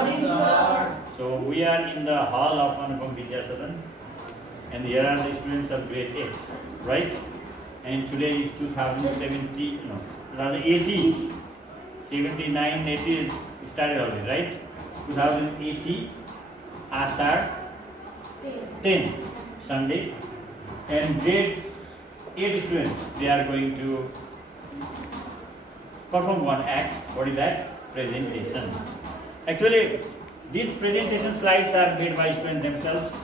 morning, sir. So we are in the hall of Anupam Vidyasadan, and here are the students of grade 8, right? And today is 2070, no, rather 80, 79, 80 started already, right? 2080, Ashadh 10th, Sunday, and grade 8 students, they are going to perform one act. What is that? Presentation. Actually, these presentation slides are made by students themselves.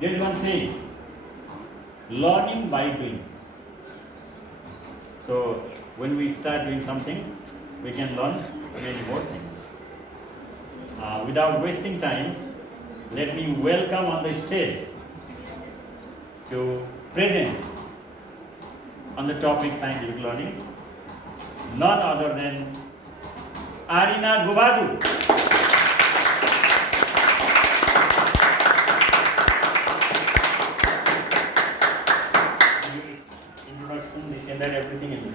There is one saying, learning by doing. So when we start doing something, we can learn many more things. Without wasting time, let me welcome on the stage to present on the topic scientific learning none other than Arina Gubadu. Introduction, this and that, everything in this.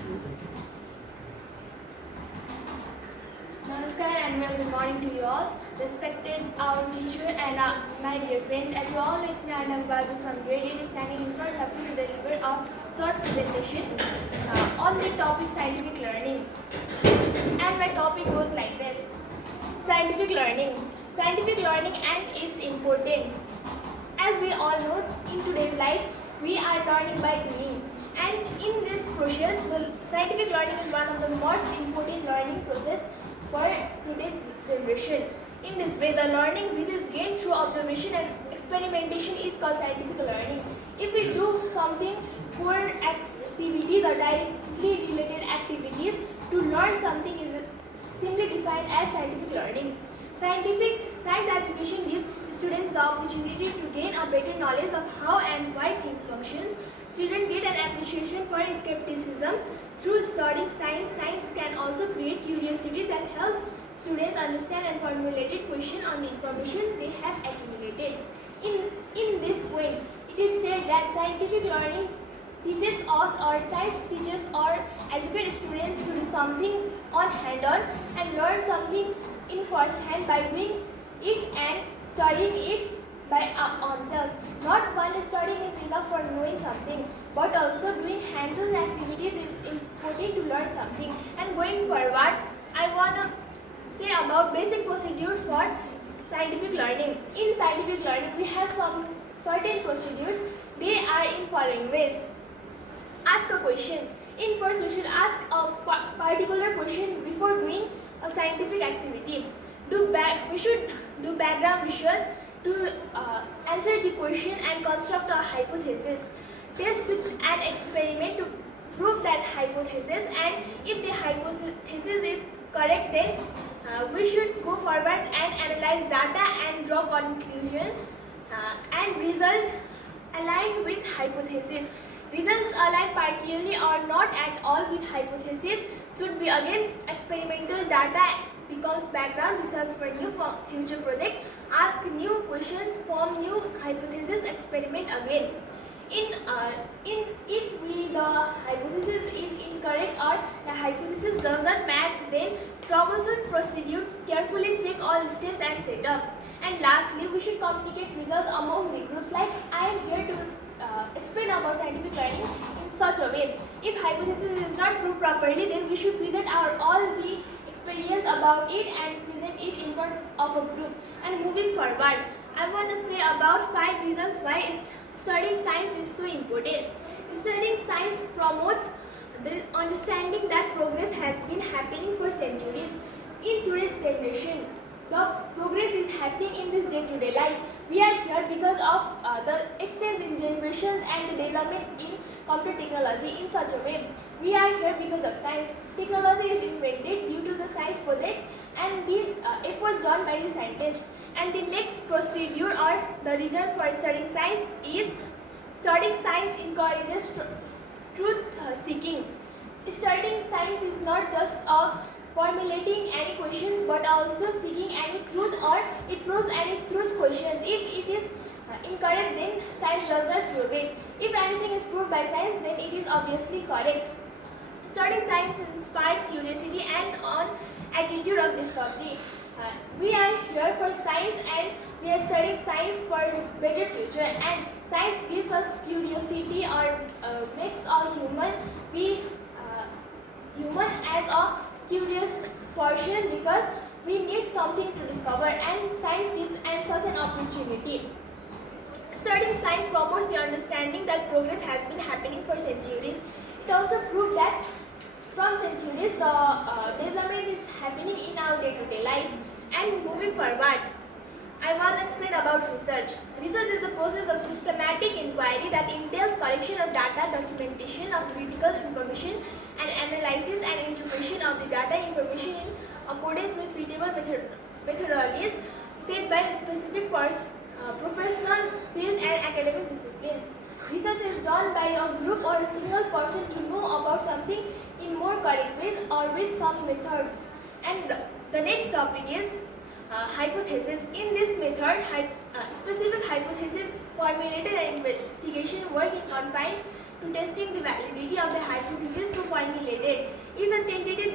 Namaskar and well, good morning to you all. Respected our teacher and my dear friends, as you all know, I am Bazu from grade 8 standing in front of you to deliver a short presentation on the topic scientific learning. And my topic goes like this: scientific learning and its importance. As we all know, in today's life, we are learning by doing. And in this process, scientific learning is one of the most important learning process for today's generation. In this way, the learning which is gained through observation and experimentation is called scientific learning. If we do something core activities or directly related activities, to learn something is simply defined as scientific learning. Science education gives students the opportunity to gain a better knowledge of how and why things functions. Children get an appreciation for skepticism. Through studying science, science can also create curiosity that helps students understand and formulate questions on the information they have accumulated. In this way, it is said that scientific learning teaches us or science teaches or educate students to do something on hand-on and learn something in first hand by doing it and studying it by oneself. Not only studying is enough for knowing something, but also doing hands-on activities is important to learn something. And going forward, I wanna say about basic procedure for scientific learning. In scientific learning, we have some certain procedures. They are in following ways. Ask a question. In first, we should ask a particular question before doing a scientific activity. We should do background research to answer the question and construct a hypothesis. Test with an experiment to prove that hypothesis, and if the hypothesis is correct, then we should go forward and analyze data and draw conclusion and result aligned with hypothesis. Results aligned partially or not at all with hypothesis should be again experimental data becomes background research for new future project. Ask new questions, form new hypothesis, experiment again. If the hypothesis is incorrect or the hypothesis does not match, then troubleshoot procedure, carefully check all steps and setup. And lastly, we should communicate results among the groups. Like I am here to explain about scientific learning in such a way. If hypothesis is not proved properly, then we should present all the experience about it and present it in front of a group. And moving forward, I want to say about 5 reasons why studying science is so important. Studying science promotes the understanding that progress has been happening for centuries. In today's generation, the progress is happening in this day-to-day life. We are here because of the exchange in generations and the development in computer technology in such a way. We are here because of science. Technology is invented due to the science projects and the efforts done by the scientists. And the next procedure or the reason for studying science is studying science encourages truth seeking. Studying science is not just formulating any questions but also seeking any truth, or it proves any truth questions. If it is incorrect, then science does not prove it. If anything is proved by science, then it is obviously correct. Studying science inspires curiosity and an attitude of discovery. We here for science and we are studying science for better future. And science gives us curiosity or makes us human. We human as a curious person because we need something to discover, and science gives and such an opportunity. Studying science promotes the understanding that progress has been happening for centuries. It also proves that from centuries the development is happening in our day-to-day life. And moving forward, I want to explain about research. Research is a process of systematic inquiry that entails collection of data, documentation of critical information, and analysis and interpretation of the data information in accordance with suitable methodologies set by specific professional field and academic disciplines. Research is done by a group or a single person to know about something in more correct ways or with some methods. And the next topic is hypothesis. In this method, specific hypothesis formulated and investigation work in confined to testing the validity of the hypothesis to formulated is a tentative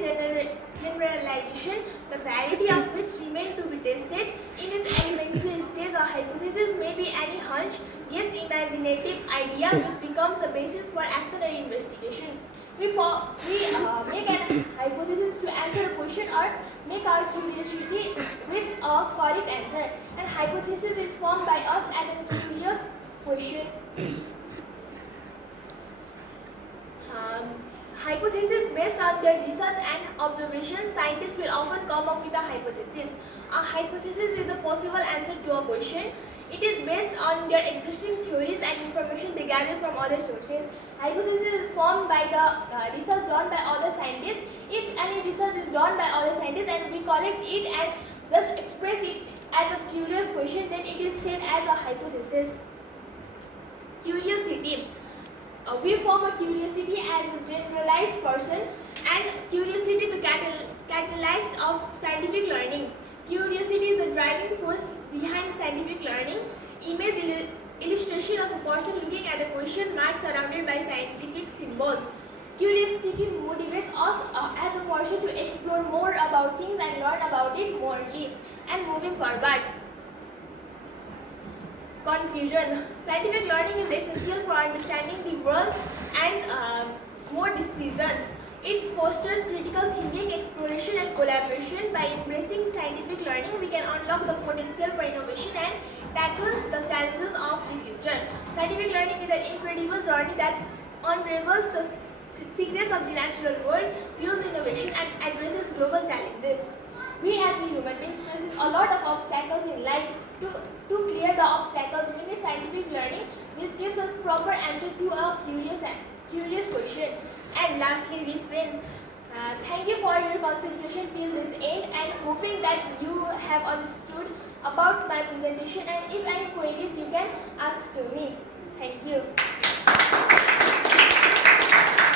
generalization, the validity of which remains to be tested. In its elementary stage, a hypothesis may be any hunch, guess, imaginative idea which becomes the basis for action or investigation. We make an hypothesis to answer a question or make our curiosity with a correct answer. And hypothesis is formed by us as a curious question. Hypothesis based on their research and observations, scientists will often come up with a hypothesis. A hypothesis is a possible answer to a question. It is based on their existing theories and information they gather from other sources. Hypothesis is formed by the research done by other scientists. If any research is done by other scientists and we collect it and just express it as a curious question, then it is said as a hypothesis. Curiosity. We form a curiosity as a generalized person and curiosity the catalyst of scientific learning. Curiosity is the driving force behind scientific learning. Image illustration of a person looking at a question mark surrounded by scientific symbols. Curiosity motivates us as a person to explore more about things and learn about it morely. And moving forward. Conclusion. Scientific learning is essential for understanding the world and more decisions. It fosters critical thinking, exploration and collaboration. By embracing scientific learning, we can unlock the potential for innovation and tackle the challenges of the future. Scientific learning is an incredible journey that unravels the secrets of the natural world, fuels innovation and addresses global challenges. We as human beings face a lot of obstacles in life. To clear the obstacles, we need scientific learning, which gives us proper answer to a curious question. And lastly, dear friends, thank you for your concentration till this end and hoping that you have understood about my presentation, and if any queries you can ask to me. Thank you.